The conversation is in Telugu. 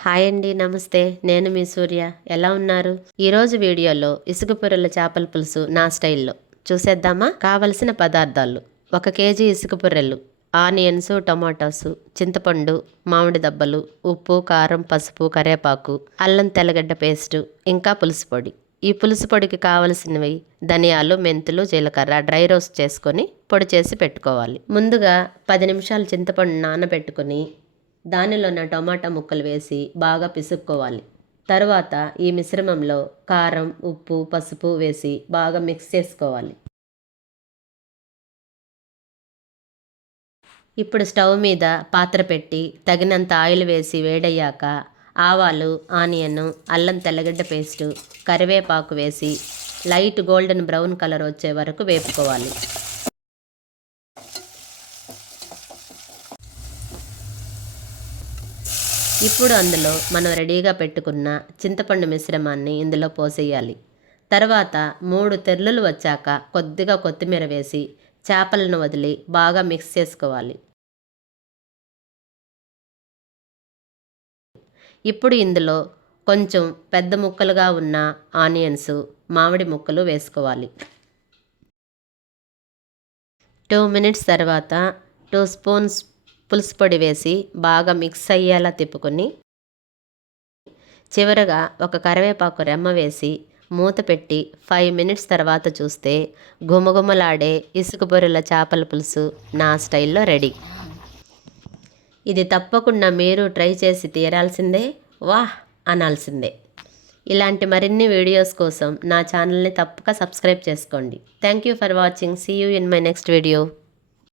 హాయ్ అండి నమస్తే. నేను మీ సూర్య. ఎలా ఉన్నారు? ఈరోజు వీడియోలో ఇసుక పొరల చేపల పులుసు నా స్టైల్లో. చూసేద్దామా? కావలసిన పదార్థాలు. ఒక కేజీ ఇసుక పొర్రెలు ఆనియన్స్ టమాటోస్ చింతపండు మామిడి దబ్బలు ఉప్పు కారం పసుపు కరివేపాకు అల్లం తెల్లగడ్డ పేస్టు ఇంకా పులుసు పొడి. ఈ పులుసు పొడికి కావలసినవి ధనియాలు మెంతులు జీలకర్ర డ్రై రోస్ట్ చేసుకొని పొడి చేసి పెట్టుకోవాలి. ముందుగా పది నిమిషాలు చింతపండు నానబెట్టుకొని దానిలో ఉన్న టమాటా ముక్కలు వేసి బాగా పిసుక్కోవాలి. తర్వాత ఈ మిశ్రమంలో కారం ఉప్పు పసుపు వేసి బాగా మిక్స్ చేసుకోవాలి. ఇప్పుడు స్టవ్ మీద పాత్ర పెట్టి తగినంత ఆయిల్ వేసి వేడయ్యాక ఆవాలు ఆనియన్ అల్లం తెల్లగడ్డ పేస్టు కరివేపాకు వేసి లైట్ గోల్డెన్ బ్రౌన్ కలర్ వచ్చే వరకు వేపుకోవాలి. ఇప్పుడు అందులో మనం రెడీగా పెట్టుకున్న చింతపండు మిశ్రమాన్ని ఇందులో పోసేయాలి. తర్వాత మూడు తెర్లులు వచ్చాక కొద్దిగా కొత్తిమీర వేసి చేపలను వదిలి బాగా మిక్స్ చేసుకోవాలి. ఇప్పుడు ఇందులో కొంచెం పెద్ద ముక్కలుగా ఉన్న ఆనియన్స్ మామిడి ముక్కలు వేసుకోవాలి. టూ మినిట్స్ తర్వాత టూ స్పూన్స్ పులుసు పొడి వేసి బాగా మిక్స్ అయ్యేలా తిప్పుకొని చివరగా ఒక కరివేపాకు రెమ్మ వేసి మూత పెట్టి ఫైవ్ మినిట్స్ తర్వాత చూస్తే గుమగుమలాడే ఇసుక బొర్రెల చేపల పులుసు నా స్టైల్లో రెడీ. ఇది తప్పకుండా మీరు ట్రై చేసి తీరాల్సిందే వాహ్! అనాల్సిందే. ఇలాంటి మరిన్ని వీడియోస్ కోసం నా ఛానల్ని తప్పక సబ్స్క్రైబ్ చేసుకోండి. Thank you for watching. See you in my next video